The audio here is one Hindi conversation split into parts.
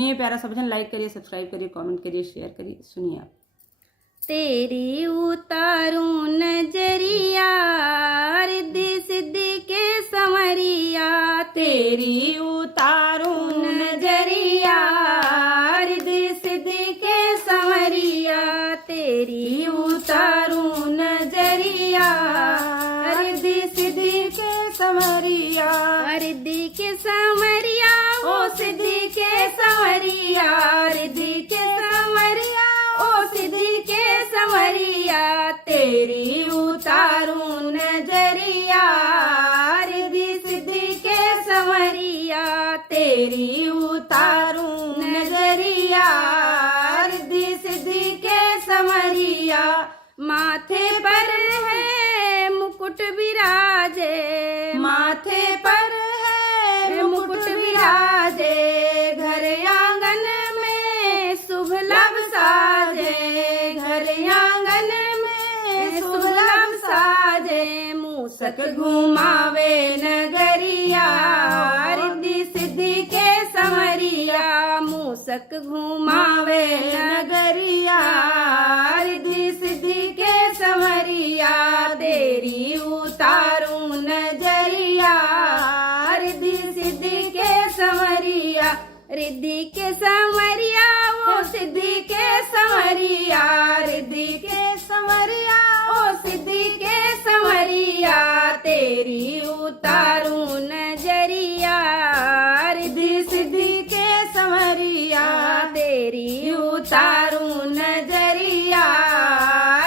ये प्यारा सा भजन लाइक करिए, सब्सक्राइब करिए, कमेंट करिए, शेयर करिए। सुनिए आप। तेरी उतारूं नजरिया रिद्धि सिद्धि के संवरिया, तेरी उतारूं नजरिया रिद्धि सिद्धि के संवरिया, तेरी उतारूं नजरिया रिद्धि सिद्धि के संवरिया, रिद्धि के संवरिया ओ सिद्धि के संवरिया, रिद्धि के संवरिया ओ सिद्धि के संवरिया, तेरी उतारूं नजरिया रिद्धि सिद्धि के संवरिया, तेरी उतारूं नजरिया रिद्धि सिद्धि के संवरिया। माथे पर है मुकुट विराजे, माथे पर है मुकुट विराजे, घर आंगन में शुभ लाभ साजे, घर आंगन में शुभ लाभ साजे। मूसक घुमावे नगरिया रिद्धि सिद्धि के संवरिया, मूसक घुमावे नगरिया रिद्धि सिद्धि के संवरिया। तेरी उतारूं नजरिया रिद्धि सिद्धि के संवरिया, रिद्धि के संवरिया ओ सिद्धि के संवरिया, रिद्धि के संवरिया ओ सिद्धि के संवरिया। तेरी उतारूं नजरिया रिद्धि सिद्धि के संवरिया, तेरी उतारूं नजरिया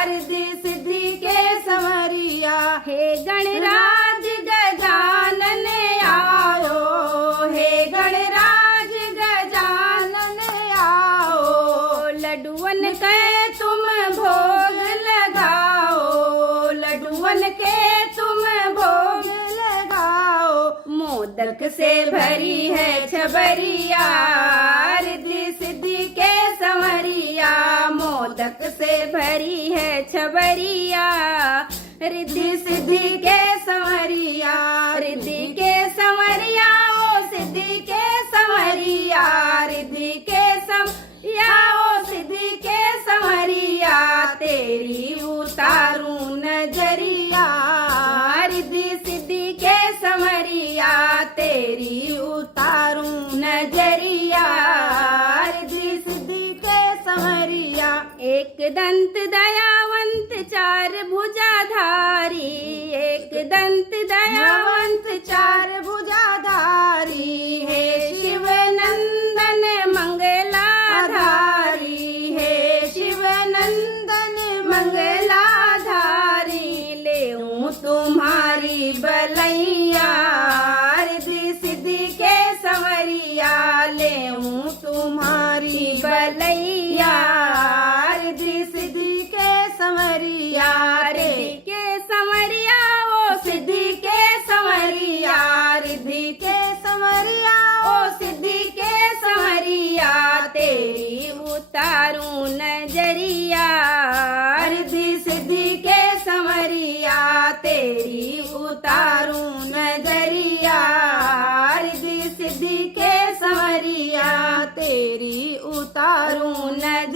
रिद्धि सिद्धि के संवरिया। हे गणराज गजानन आओ, हे गणराज गजानन आओ, लड्डुअन के तुम भोग लगाओ, लड्डुअन के तुम भोग लगाओ। मोदक से भरी है छबरिया रिद्धि सिद्धि के संवरिया, मोदक से भरी है छबरिया रिद्धि सिद्धि के संवरिया, रिद्धि के संवरिया ओ सिद्धि के संवरिया, रिद्धि के संवरिया ओ सिद्धि के संवरिया। तेरी उतारूं नजरिया रिद्धि सिद्धि के संवरिया, तेरी उतारूं नजरिया रिद्धि सिद्धि के संवरिया। एक दंत दयावंत चार भुजाधारी, एक दंत दयावंत चार भुजाधारी, हे शिव नंदन मंगलाधारी, हे शिव नंदन मंगलाधारी। लेऊं तुम्हारी बलैया रिद्धि सिद्धि के संवरिया, लेऊं तुम्हारी बलैया रिद्धि सिद्धि के संवरिया। रिद्धि के संवरिया ओ सिद्धि के संवरिया, रिद्धि के संवरिया ओ सिद्धि के संवरिया। तेरी उतारूं नजरिया रिद्धि सिद्धि के संवरिया, तेरी उतारूं नजरिया रिद्धि सिद्धि के संवरिया, तेरी उतारूं नजरिया।